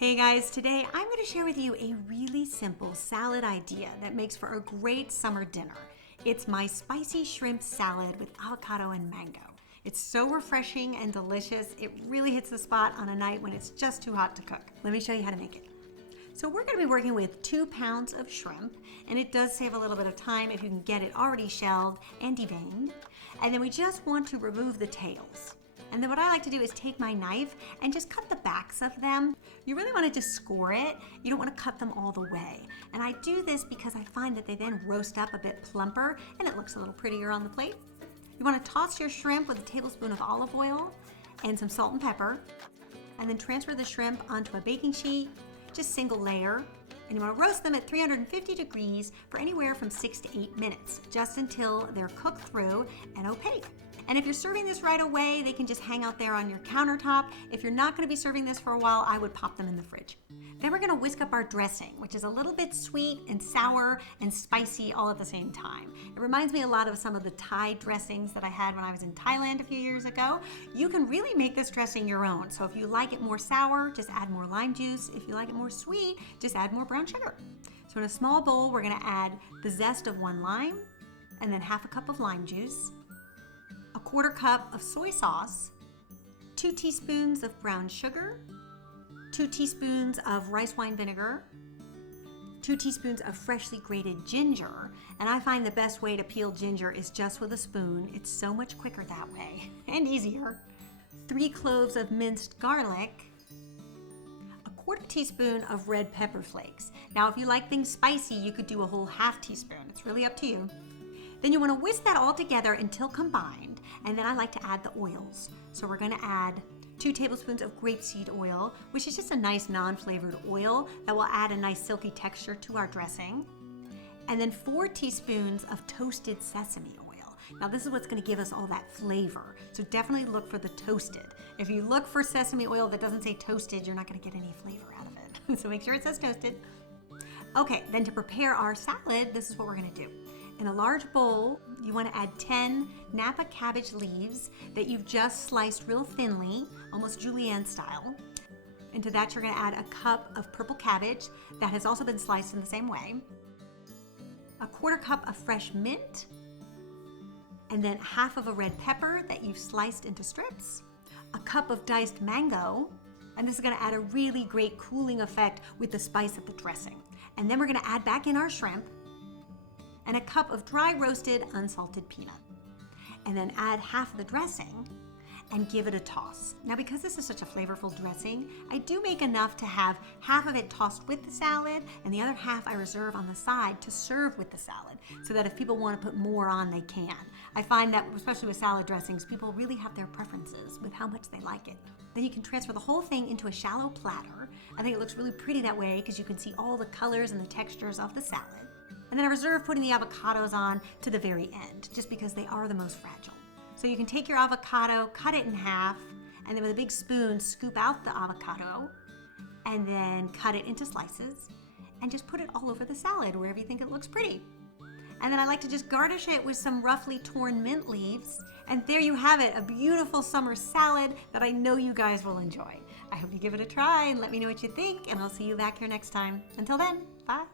Hey guys, today I'm going to share with you a really simple salad idea that makes for a great summer dinner. It's my spicy shrimp salad with avocado and mango. It's so refreshing and delicious. It really hits the spot on a night when it's just too hot to cook. Let me show you how to make it. So we're going to be working with 2 pounds of shrimp, and it does save a little bit of time if you can get it already shelled and deveined. And then we just want to remove the tails. And then what I like to do is take my knife and just cut the backs of them. You really want to just score it. You don't want to cut them all the way. And I do this because I find that they then roast up a bit plumper and it looks a little prettier on the plate. You want to toss your shrimp with a tablespoon of olive oil and some salt and pepper, and then transfer the shrimp onto a baking sheet, just single layer. And you want to roast them at 350 degrees for anywhere from 6 to 8 minutes, just until they're cooked through and opaque. And if you're serving this right away, they can just hang out there on your countertop. If you're not going to be serving this for a while, I would pop them in the fridge. Then we're going to whisk up our dressing, which is a little bit sweet and sour and spicy all at the same time. It reminds me a lot of some of the Thai dressings that I had when I was in Thailand a few years ago. You can really make this dressing your own. So if you like it more sour, just add more lime juice. If you like it more sweet, just add more brown sugar. So in a small bowl, we're going to add the zest of 1 lime, and then half a cup of lime juice, a 1/4 cup of soy sauce, 2 teaspoons of brown sugar, 2 teaspoons of rice wine vinegar, 2 teaspoons of freshly grated ginger. And I find the best way to peel ginger is just with a spoon. It's so much quicker that way and easier. 3 cloves of minced garlic, a 1/4 teaspoon of red pepper flakes. Now, if you like things spicy, you could do a whole 1/2 teaspoon. It's really up to you. Then you want to whisk that all together until combined, and then I like to add the oils. So we're going to add 2 tablespoons of grapeseed oil, which is just a nice non-flavored oil that will add a nice silky texture to our dressing. And then 4 teaspoons of toasted sesame oil. Now this is what's going to give us all that flavor. So definitely look for the toasted. If you look for sesame oil that doesn't say toasted, you're not going to get any flavor out of it. So make sure it says toasted. Okay, then to prepare our salad, this is what we're going to do. In a large bowl, you want to add 10 Napa cabbage leaves that you've just sliced real thinly, almost julienne style. Into that, you're going to add a cup of purple cabbage that has also been sliced in the same way, a 1/4 cup of fresh mint, and then half of a red pepper that you've sliced into strips, a cup of diced mango, and this is going to add a really great cooling effect with the spice of the dressing. And then we're going to add back in our shrimp, and a cup of dry roasted unsalted peanut. And then add half of the dressing and give it a toss. Now, because this is such a flavorful dressing, I do make enough to have half of it tossed with the salad and the other half I reserve on the side to serve with the salad, so that if people want to put more on, they can. I find that, especially with salad dressings, people really have their preferences with how much they like it. Then you can transfer the whole thing into a shallow platter. I think it looks really pretty that way because you can see all the colors and the textures of the salad. And then I reserve putting the avocados on to the very end, just because they are the most fragile. So you can take your avocado, cut it in half, and then with a big spoon, scoop out the avocado, and then cut it into slices, and just put it all over the salad, wherever you think it looks pretty. And then I like to just garnish it with some roughly torn mint leaves. And there you have it, a beautiful summer salad that I know you guys will enjoy. I hope you give it a try and let me know what you think, and I'll see you back here next time. Until then, bye.